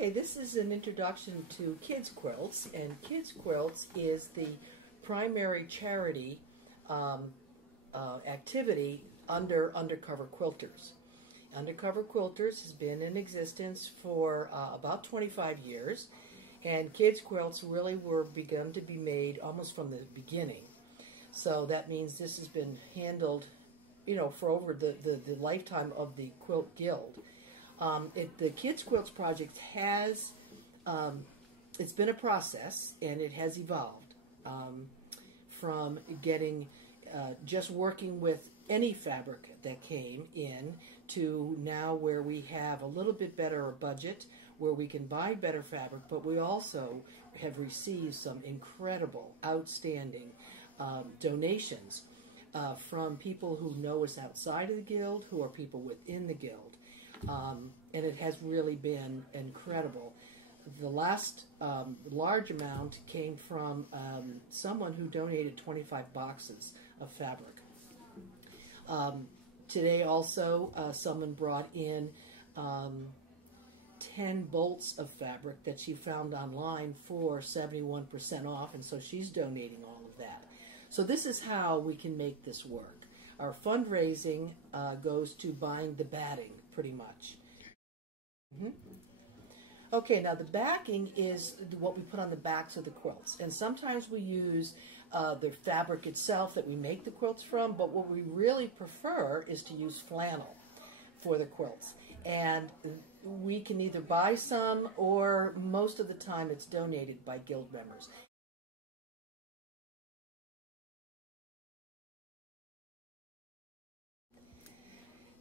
Okay, this is an introduction to Kids Quilts, and Kids Quilts is the primary charity activity under Undercover Quilters. Undercover Quilters has been in existence for about 25 years, and Kids Quilts really were begun to be made almost from the beginning. So that means this has been handled, you know, for over the lifetime of the Quilt Guild. The Kids Quilts project has, it's been a process, and it has evolved from getting, just working with any fabric that came in to now where we have a little bit better budget, where we can buy better fabric, but we also have received some incredible, outstanding donations from people who know us outside of the Guild, who are people within the Guild. And it has really been incredible. The last large amount came from someone who donated 25 boxes of fabric. Today also someone brought in 10 bolts of fabric that she found online for 71% off, and so she's donating all of that. So this is how we can make this work. Our fundraising goes to buying the batting, pretty much. Okay, now the backing is what we put on the backs of the quilts, and sometimes we use the fabric itself that we make the quilts from, but what we really prefer is to use flannel for the quilts. And we can either buy some, or most of the time it's donated by Guild members.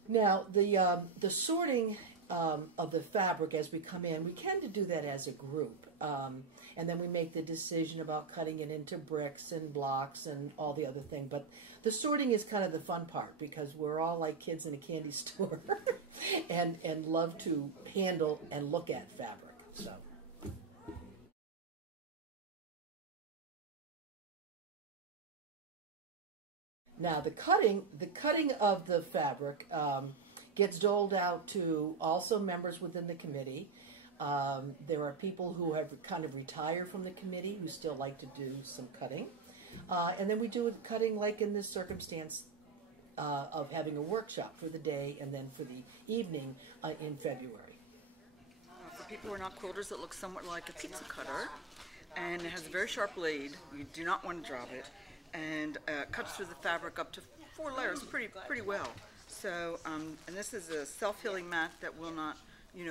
Now, the sorting of the fabric as we come in, we tend to do that as a group. And then we make the decision about cutting it into bricks and blocks and all the other thing. But the sorting is kind of the fun part, because we're all like kids in a candy store and love to handle and look at fabric. So. Now the cutting of the fabric gets doled out to also members within the committee. There are people who have kind of retired from the committee who still like to do some cutting. And then we do cutting like in this circumstance of having a workshop for the day and then for the evening in February. For people who are not quilters, it looks somewhat like a pizza cutter, and it has a very sharp blade. You do not want to drop it, and cuts through the fabric up to 4 layers pretty well. So, and this is a self-healing mat that will not,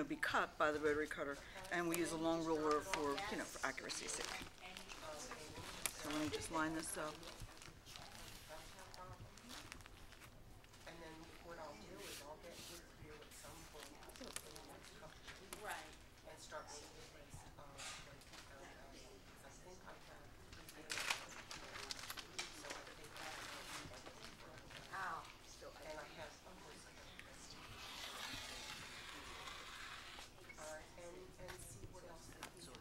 be cut by the rotary cutter, and we use a long ruler for, for accuracy's sake. So let me just line this up. And then what I'll do is I'll get with you at some point for the next couple of weeks, right, and start making this something I have. So I think that ow, still, and I have and see what else they do.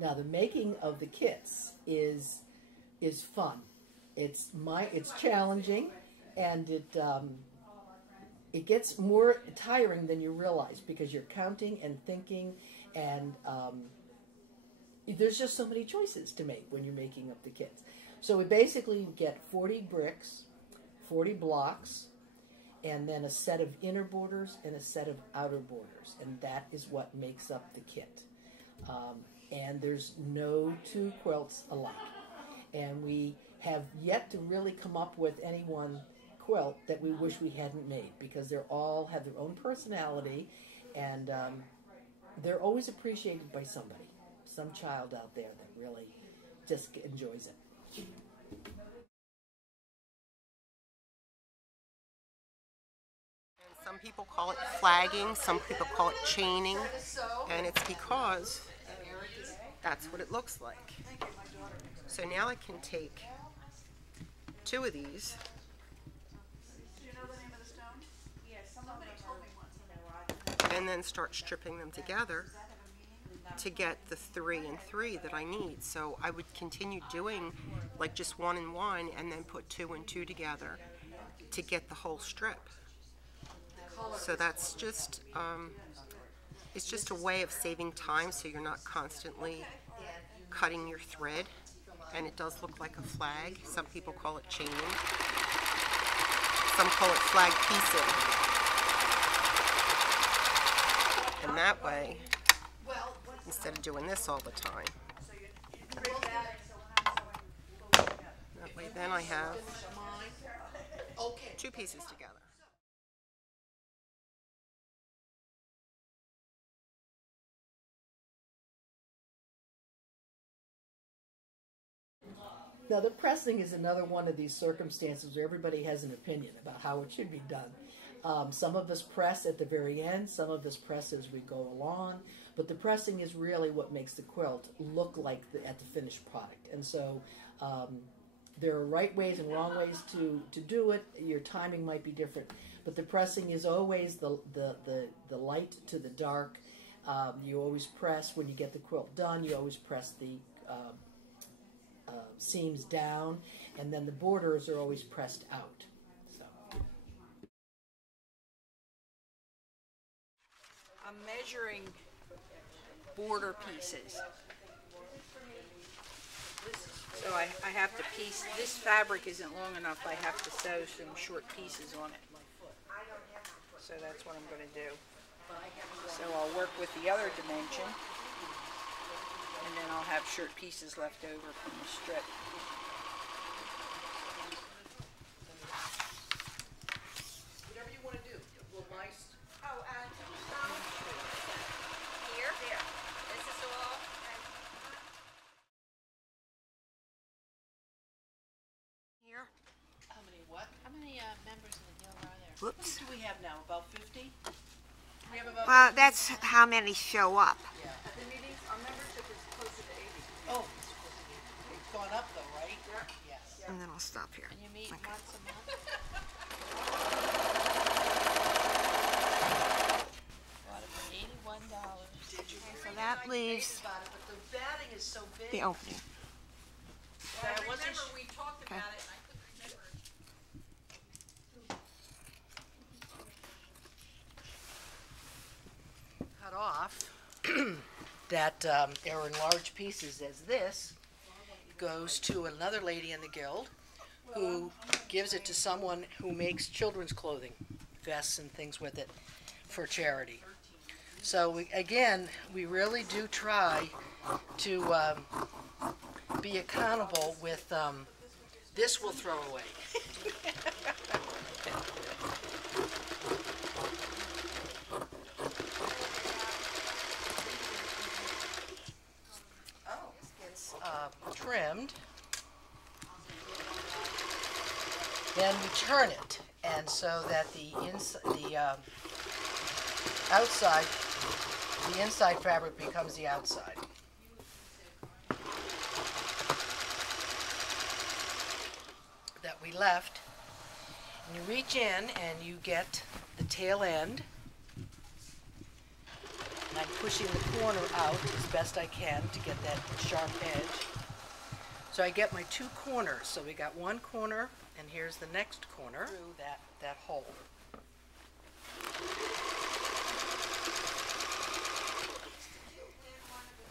Now the making of the kits is fun. It's challenging, and it gets more tiring than you realize, because you're counting and thinking, and there's just so many choices to make when you're making up the kits. So we basically get 40 bricks, 40 blocks, and then a set of inner borders and a set of outer borders, and that is what makes up the kit. And there's no 2 quilts alike. And we have yet to really come up with any one quilt that we wish we hadn't made, because they all have their own personality, and they're always appreciated by somebody, some child out there that really just enjoys it. Some people call it flagging, some people call it chaining, and it's because that's what it looks like. So now I can take 2 of these. And then start stripping them together to get the 3 and 3 that I need. So I would continue doing like just 1 and 1 and then put 2 and 2 together to get the whole strip. So that's just, it's just a way of saving time so you're not constantly cutting your thread. And it does look like a flag. Some people call it chaining. Some call it flag piecing. And that way, instead of doing this all the time. That way then I have 2 pieces together. Now, the pressing is another one of these circumstances where everybody has an opinion about how it should be done. Some of us press at the very end, some of us press as we go along, but the pressing is really what makes the quilt look like at the finished product. And so there are right ways and wrong ways to do it. Your timing might be different, but the pressing is always the light to the dark. You always press when you get the quilt done. You always press the seams down, and then the borders are always pressed out. So. I'm measuring border pieces. So I have to piece, this fabric isn't long enough, I have to sew some short pieces on it. So that's what I'm going to do. So I'll work with the other dimension, and then I'll have short pieces left over from the strip. Whatever you want to do. Well, nice. Oh, here? Here. This is all. Here. How many what? How many members of the guild are there? Whoops. What do we have now? About 50? We have about Well, that's how many show up. yeah. The meetings, our membership is closer to 80. Oh, it's gone up though, right? Yeah. Yes. And then I'll stop here. And you meet Okay. once a month? Bought it for $81. So that leaves About it, but the batting is so big. the opening. that I wasn't Remember, we talked Okay. about it, and I couldn't remember. cut off that are in large pieces as this goes to another lady in the guild who gives it to someone who makes children's clothing, vests and things with it for charity. So we really do try to be accountable with this we'll throw away. It's trimmed. Then we turn it, and so that the inside fabric becomes the outside. That we left, and you reach in and you get the tail end. And I'm pushing the corner out as best I can to get that sharp edge. So I get my 2 corners. So we got 1 corner, and here's the next corner through that hole.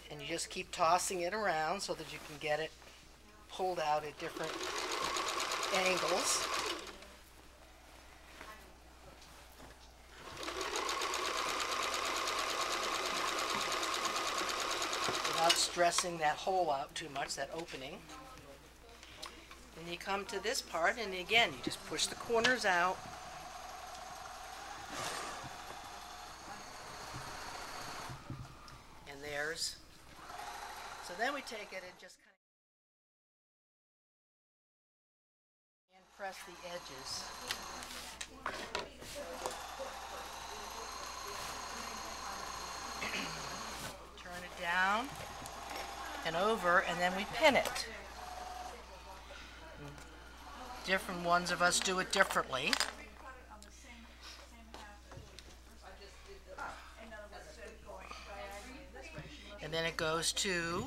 And you just keep tossing it around so that you can get it pulled out at different angles. Without stressing that hole out too much, that opening. And you come to this part, and again, you just push the corners out. And there's, so then we take it and just kind of and press the edges. Turn it down and over, and then we pin it. Different ones of us do it differently. And then goes to,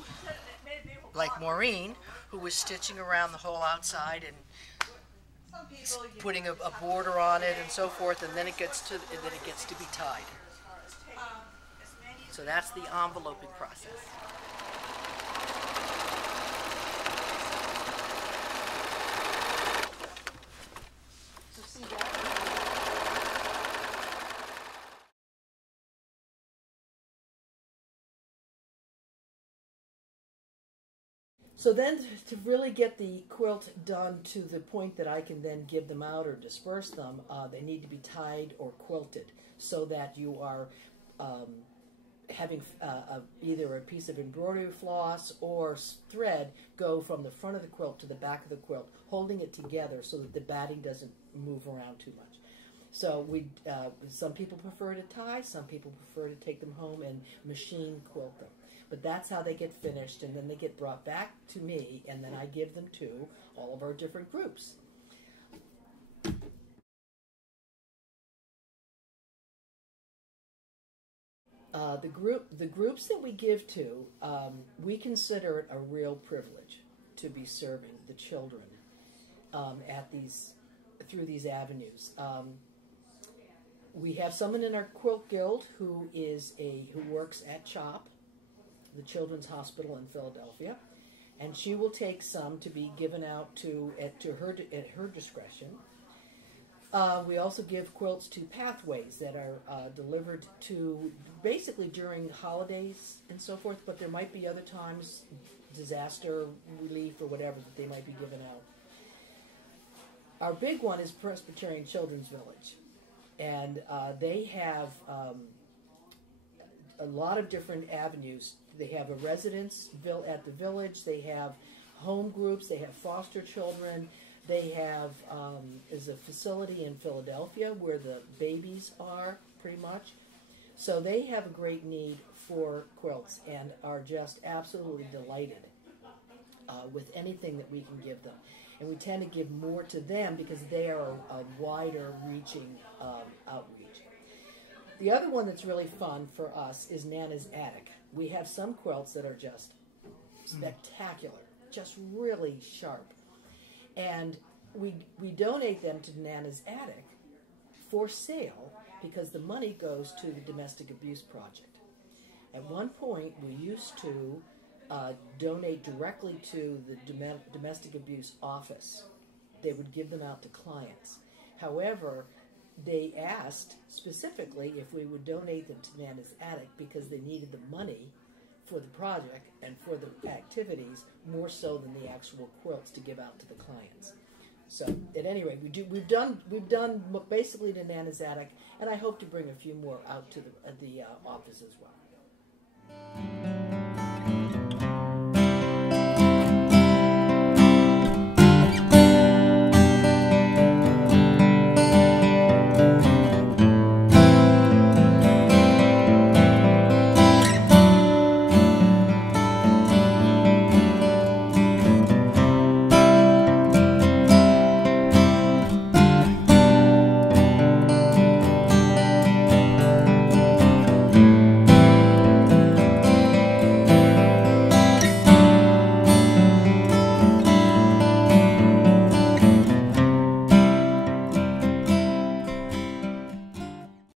like Maureen, who was stitching around the whole outside and putting a border on it and so forth, and then it gets to be tied. So that's the enveloping process. So then to really get the quilt done to the point that I can then give them out or disperse them, they need to be tied or quilted so that you are having either a piece of embroidery floss or thread go from the front of the quilt to the back of the quilt, holding it together so that the batting doesn't move around too much. So some people prefer to tie, some people prefer to take them home and machine quilt them. But that's how they get finished, and then they get brought back to me, and then I give them to all of our different groups. The groups that we give to, we consider it a real privilege to be serving the children through these avenues. We have someone in our quilt guild who works at CHOP, the Children's Hospital in Philadelphia, and she will take some to be given out at her discretion. We also give quilts to Pathways that are delivered to basically during holidays and so forth, but there might be other times, disaster relief or whatever, that they might be given out. Our big one is Presbyterian Children's Village, and they have a lot of different avenues. They have a residence at the village, they have home groups, they have foster children, they have is a facility in Philadelphia where the babies are, pretty much. So they have a great need for quilts and are just absolutely delighted with anything that we can give them. And we tend to give more to them because they are a wider reaching outreach. The other one that's really fun for us is Nana's Attic. We have some quilts that are just spectacular, just really sharp. And we donate them to Nana's Attic for sale because the money goes to the Domestic Abuse Project. At one point, we used to donate directly to the Domestic Abuse Office. They would give them out to clients. However, they asked specifically if we would donate them to Nana's Attic because they needed the money for the project and for the activities more so than the actual quilts to give out to the clients. So at any rate, we've done basically to Nana's Attic, and I hope to bring a few more out to the office as well.